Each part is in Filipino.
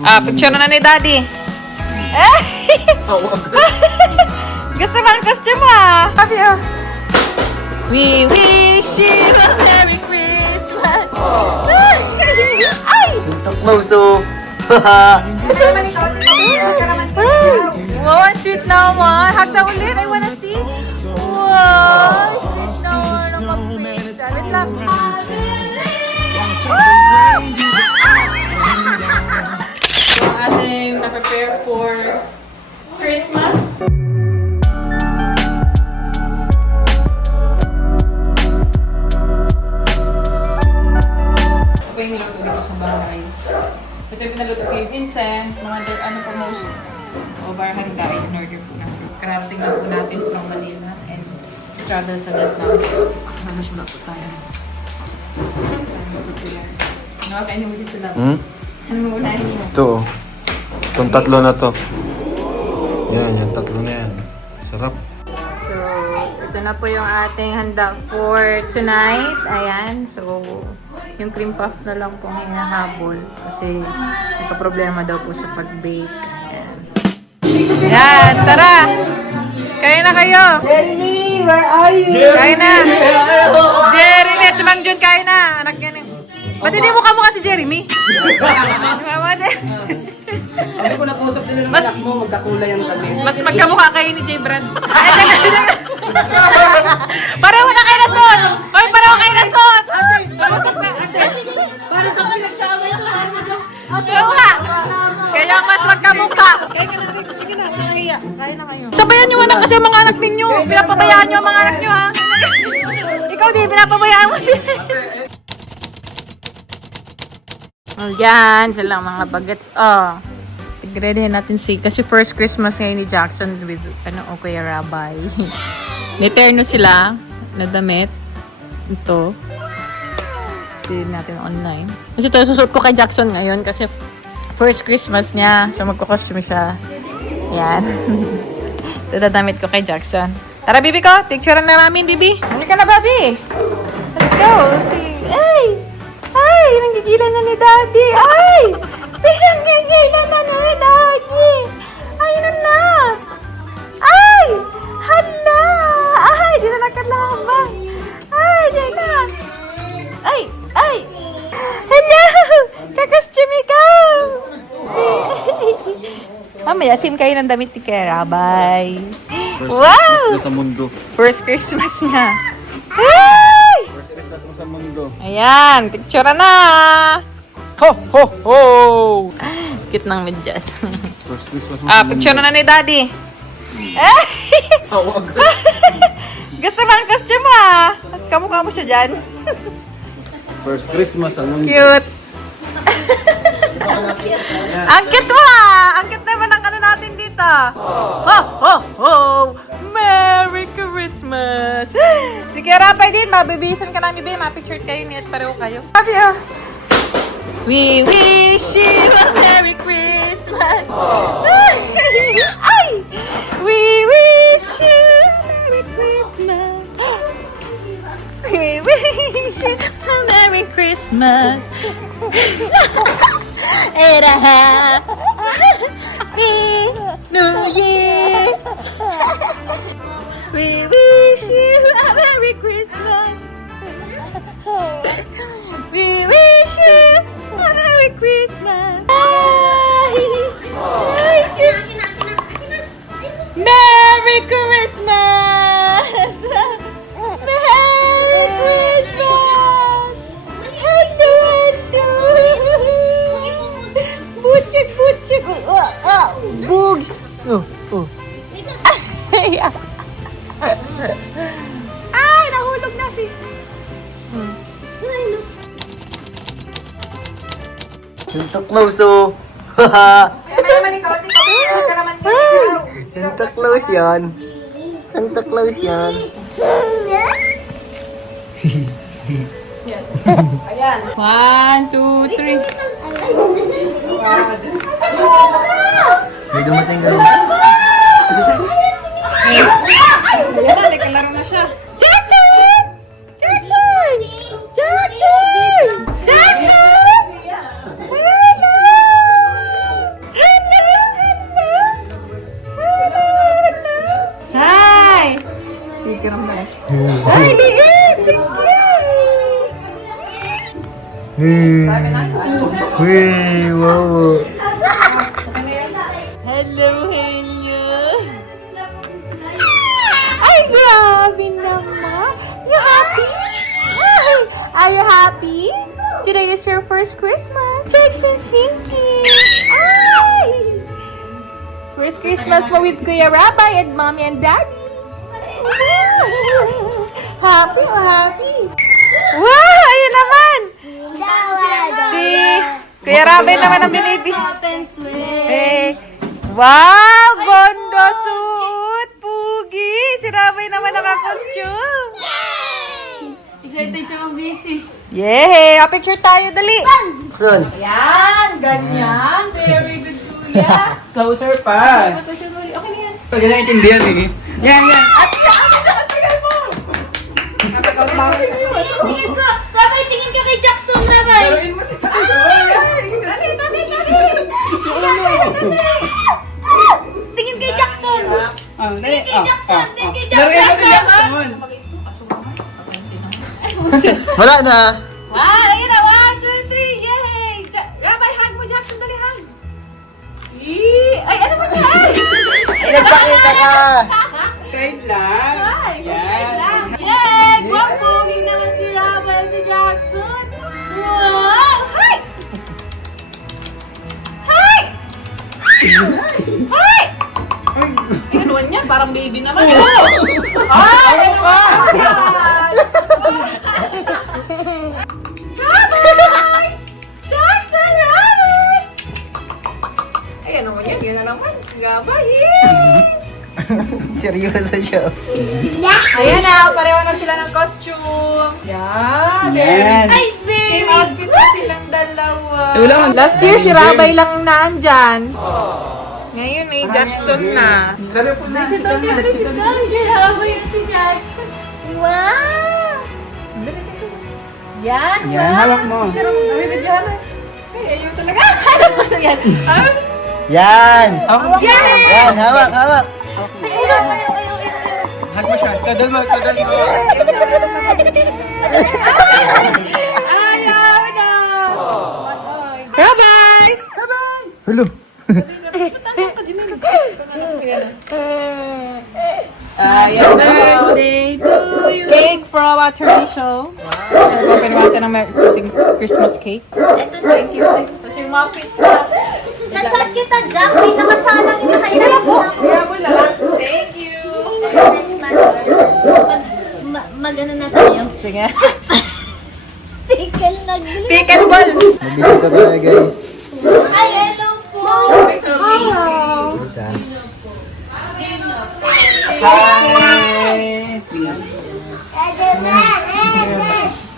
Picture na ni Daddy. Gusto mo ang costume mo Happy We wish you a Merry Christmas. Ay! Santa Claus, oh. Wow, ang sweet naman. Hug na ulit. I wanna see. Wow, sweet naman. Ang mag-pizza. Wait lang. Yung ating na-prepare for Christmas. Ito yung niluto dito sa bahay. Ito yung pinaluto ko yung incense, mga ano pa most o barahan guide in order po natin. Karating na po natin from Manila and travel sa Vietnam. Halos na po tayo. Nakakainin mo dito lang. Ano mo unahin mo? Ito, oh. Itong tatlo na to. Yan, yung tatlo na yan. Sarap. So, ito na po yung ating handa for tonight. Ayan. So, yung cream puff na lang pong hinahabol. Kasi, nagka-problema daw po sa pag-bake. Ayan. Yan, tara! Kain na kayo! Jeremy, where are you? Kain na! Jeremy at si Mang Jun, kain na! Anak yan eh. Ba't hindi mo kamukha si Jeremy? Mama din. Sabi ko nag-usap sila ng anak mo, magkakulay ang kami. Mas magkamukha kayo ni J. Brad. Pareho na kayo na suot! Oy, pareho kayo na suot! Parang kami nagsama ito, parang Kaya nga! Kaya mas magkamukha! Kaya ka na rin. Sige na, kaya. Kaya na kayo. Sabayan niyo anak kasi ang mga anak ninyo. Pinapabayaan niyo ang mga anak niyo ha. Ikaw di, pinapabayaan mo si... Ayan, silang mga bagets. Oh, tigreadyhin natin kasi first Christmas ngayon ni Jackson with, Kuya Rabay. Niterno sila na damit. Ito. Tignan natin online. Kasi ito, susuot ko kay Jackson ngayon kasi first Christmas niya. So, magkukostume siya. Ayan. Ito na damit ko kay Jackson. Tara, Bibi ko. Picturean na namin, Bibi. Huli ka na, Babi. Let's go. See. Hey! Ay, nanggigilan na ni Daddy. Ay! Pinanggigilan na ni Daddy. Ay, ano na? Ay! Hala! Ay, di na nakalaban. Ay, di na. Ay! Ay! Hello! Kakostume ikaw! Mamaya, sim kayo ng damit ni Kera. Bye! Wow! Christmas sa mundo. First Christmas niya. Ay! First Christmas mo sa mundo. Ayan, picture na! Ho, ho, ho! Cute ng medyas. First Christmas mo sa mundo. Picture na ni Daddy. Gusto mo ang costume mo At kamukha mo siya dyan. First Christmas sa mundo. Cute! Ang cute mo Ang cute naman ang natin dito. Ho, ho, ho! Merry Christmas! Sige, Rapay din. Mabibisan ka namin, babe. Ma-picture kayo niya at pareho kayo. Happy, We wish you a Merry Christmas! Ay! We wish you a Merry Christmas! We wish you a Merry Christmas! And a Happy New Year! We wish you a Merry Christmas! We wish you a Merry Christmas! Merry Christmas! Merry Christmas! Hello, hello! Butchig, butchig! Bugs! Ay, nahulog na si... Santa Claus, oh. Santa Claus yan. Santa Claus yan. Ayan. 1, 2, 3. May dumating guys. Ayan na, may kalaro na siya. Jackson! Jackson! Jackson! Jackson! Hello! Uy, wow. Hello, hello. Ay, grabe naman. You happy? Are you happy? Today is your first Christmas. Jackson Shinky. Ay! First Christmas mo with Kuya Rabbi and Mommy and Daddy. Happy o happy? Wow! Ayun naman! Si Kuya Rabbi naman ang binibi. Eh, wow! Gondo suit! Pugi! Si Rabbi naman naka-costume. Excited siya mag-busy. Yay! A-picture tayo, dali! Saan? Yan! Ganyan! Very good, Kuya! Closer pa. Okay na yan. Pag naiintindihan eh. Yan, yan. Tingin ko! Rabay, tingin ka kay Jackson, Rabay! Laruin mo si Jackson. Tingin kay Jackson! Tingin kay Jackson! Tingin kay Laruin mo si Jackson! Jackson. Wala na. Wow! Ayun na! 1, 2, 3! Yay! Rabbi, hug mo, Jackson! Dali, hug! Ay, ano ba yan? Nagpakita ka. Side lang. Yan. Yay! Gwapoging naman si Rabbi at si Jackson! Wow! Hi! Hi! Hi! Ay, ano niya? Parang baby naman. Ay! Ano ba? Rabbi! Jackson! Rabbi! Ay, ano ba yan? Yun na naman. Si Rabbi. Seryoso siya. Ayan na, pareho na sila ng costume. Yan. Yan. Ay, Same baby! outfit na silang dalawa. Wala man. Last year, si Rabay lang naandyan. Ngayon, eh, Jackson na. Laro po na. Sit down na. Sit down na. Si Rabay at si Jackson. Wow! Yan, Yan, wow. hawak mo. Picture mo, nabibidyohan na. Ay, ayaw talaga. Ano ba sa yan? Yan. Yan! Hawak, hawak. Hug mo siya. Kadal mo, kadal mo. Ayaw na! Rabay! Hello. Ayan na. Birthday to you! Cake from a tradition. Open natin ng Christmas cake. Thank you. Tapos yung muffins na. Nachat kita, Jack! May nakasalang yung kailangan mo! Kaya mo lang. Thank you. Christmas! Mag-ano na tayo? Sige. Pickle nagbili. Pickleball. Mabisita tayo, guys. Ay, hello po! Wow. Yan.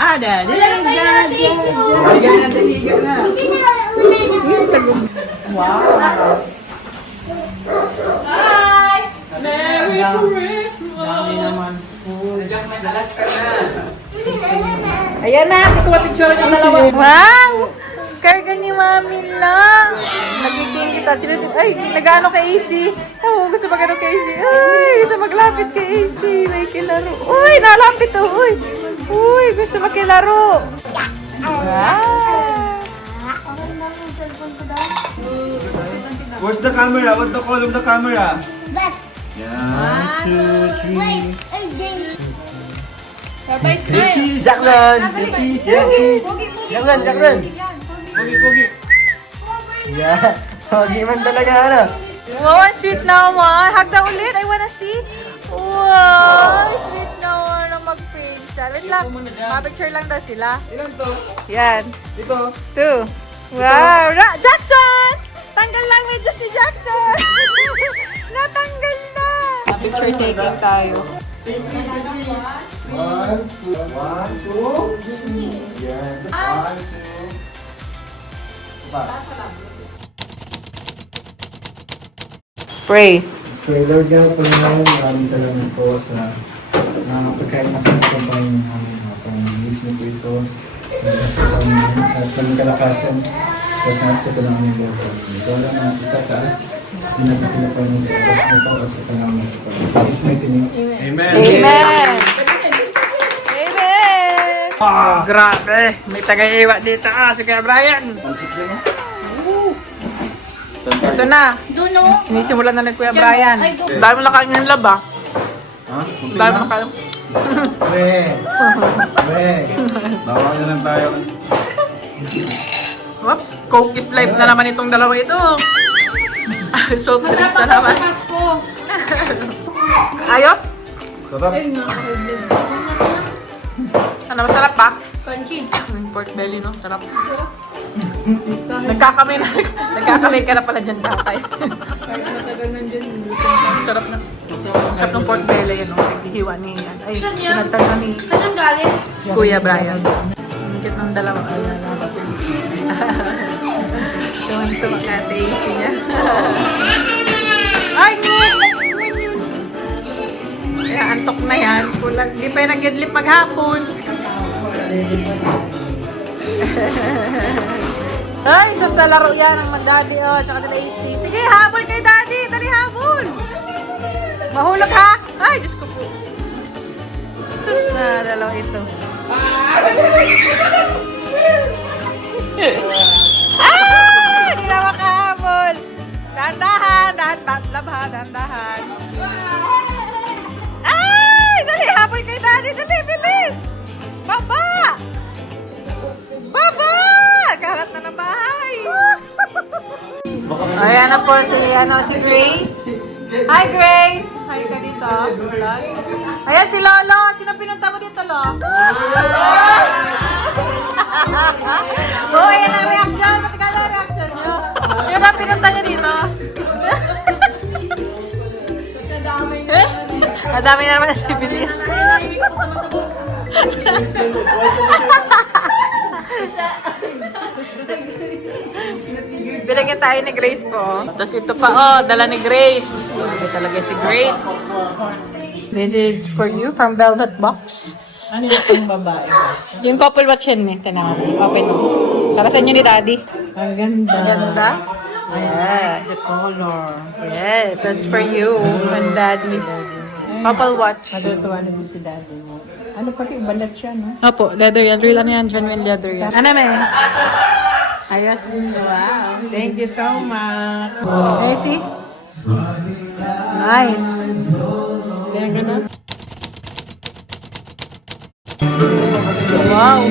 Ada. Wala lang tayo na taste. Higa na, higa na. Hi. Merry Christmas. Dami naman. Jack, may dalas ka na. Ayan na. Ito picture ng dalawa. Wow. Karga ni Mami lang. Nagkiking kita. Ay, nag-ano kay AC. Oh, gusto mag-ano kay AC. Ay, gusto maglapit kay AC. May kilaro. Uy, nalapit to. Uy. Uy, gusto makilaro. Wow. Where's the camera? What's the call of the camera? But, Yan. 2, 3. wait, again. Bye-bye, smile. Jackson. Jackson, Jackson. Pogi, pogi. Yan. Pogi man talaga, ano? Wow, ang sweet naman. Hug daw ulit. I wanna see. Wow, sweet naman na mag-fade siya. Wait lang. Ma-picture lang daw sila. Ilan to? Yan. Ito. 2. Wow. Jackson! Tanggal lang medyo si Jackson. Natanggal na. Picture taking tayo. One, two. Yes. 1, 2. Spray. Kay Lord God, Panginoon, maraming salamat po sa mga pagkain na sa kapay ng aming pang-miss niyo po ito. At kami kalakasan, sa taas ko po namin Lord God. Ito lang ang itataas, pinagpapila po niyo sa oras nito at sa panahon nito. In Jesus' mighty name. Amen. Amen. Amen. Grabe, may tagay-iwa dito. Si Kuya Brian. Ito na. Duno. Sinisimulan na ni Kuya Brian. Dahil mo nakain yung lab, ah. Dahil mo nakain. Bawal na lang tayo. Oops, Coke is life na naman itong dalawa ito. Salt drinks na naman. Ayos? Sarap. Ano, masarap pa? Crunchy. Pork belly, no? Sarap. Nagkakamay ka na pala dyan, tatay. Sarap na. Sarap ng pork belly, yun, no? Naghihiwa ni, ay, pinagtag na ni Saan galing? Kuya Brian. Higit ng dalawa. Tuwan-tuwa ka, tasty niya. Ay, kaya antok na yan. Hindi pa yung nag-idlip maghapon. Ay, sus na laro yan ang mag-daddy. Oh, tsaka nila 80. Sige, habol kay daddy. Dali, habol. Mahulog ha? Ay, Diyos ko po. Sus na dalawa ito. Ah! Hindi na makahabol. Dahan-dahan. Dahan-dahan. Dahan-dahan. Ay! Dali, habol kay daddy. Dali, bilis. Baba! Baba! Karat na ng bahay. Ayan na po si Grace. Hi, Grace. Hi ka dito. Ayan si Lolo. Sino pinunta mo dito, Lo? Oh, ayan ang reaction. Matigal ang reaction nyo. Sino ba pinunta nyo dito? Nadami na naman si Billy. Bilagyan tayo ni Grace po. Tapos ito pa, oh, dala ni Grace. Ito talaga si Grace. This is for you from Velvet Box. Ano yung babae? Yung couple watch yan, may tanaw. Open mo. Para sa inyo ni Daddy. Ang ganda. Ganda. Yeah. The color. Yes, that's for you and Daddy. Couple watch. Natutuwa na din si daddy mo. Ano pati, balat siya, no? Opo, leather yan. Real ano yan, genuine leather yan. Ano may? Ayos. Wow. Thank you so much. Hey, see? Nice. Ganyan ka na? Wow.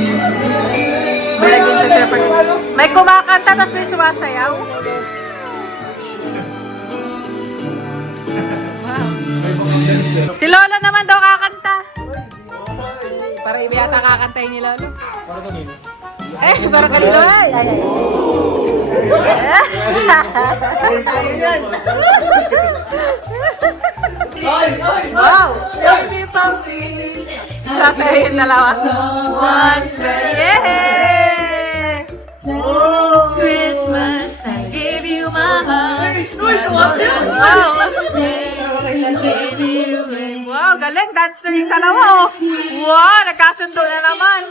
Malagyan sa shepherd. May kumakanta, tapos may sumasayaw. Wow. Si Lola naman daw kakanta. Para iba yata kakantayin ni Lolo. Para kanino ay. Wow! Hindi pa. Sasayayin na lang. Yay! Oh, Christmas, I give you my heart. Wow! Wow, galing. Dancer yung dalawa. Oh. Wow, nagkasundo na naman.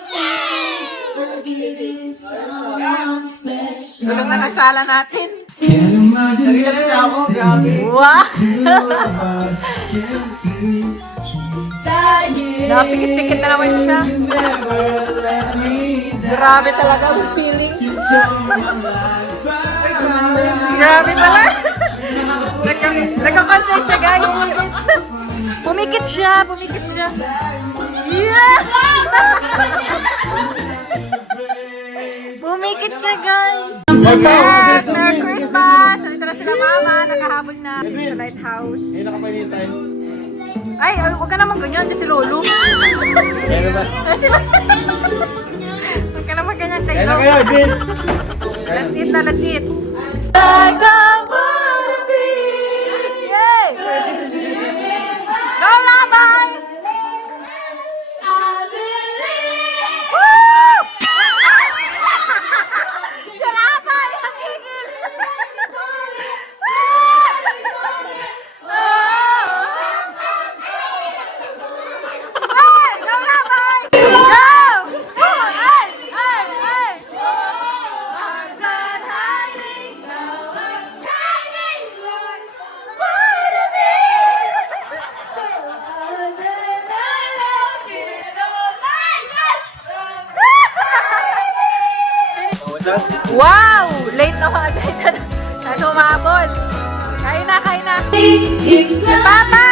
Tulong na nagsala natin. Relax na ako, grabe. Wow! Napikit-pikit na naman siya. Grabe talaga ang feeling. Grabe pala. Nagka-concert siya, guys. Pumikit siya, pumikit siya. Yeah! Pumikit siya, guys. Yes! Merry Christmas! Salita na sila mama. Nakahabol na sa lighthouse. Ay, huwag ka naman ganyan. Diyan si Lolo. Huwag ka naman ganyan kay Lolo. Let's eat na, let's eat. Like I wanna be. Yay! Lola, bye! Woo! Salamat! Ang gigil! Bye! Lola, bye! Go! Hey! Hey! Hey! I'm done hiding now. Wow! Late na mga tayo. Tayo umabol. Kain na, kain na. Si Papa!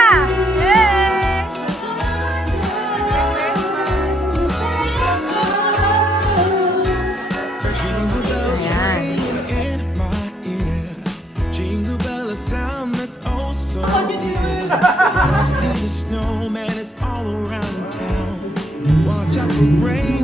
Yay! Ayan. Jingle bell, a sound that's oh so dear. Frosty the snowman is all around town. Watch out for rain.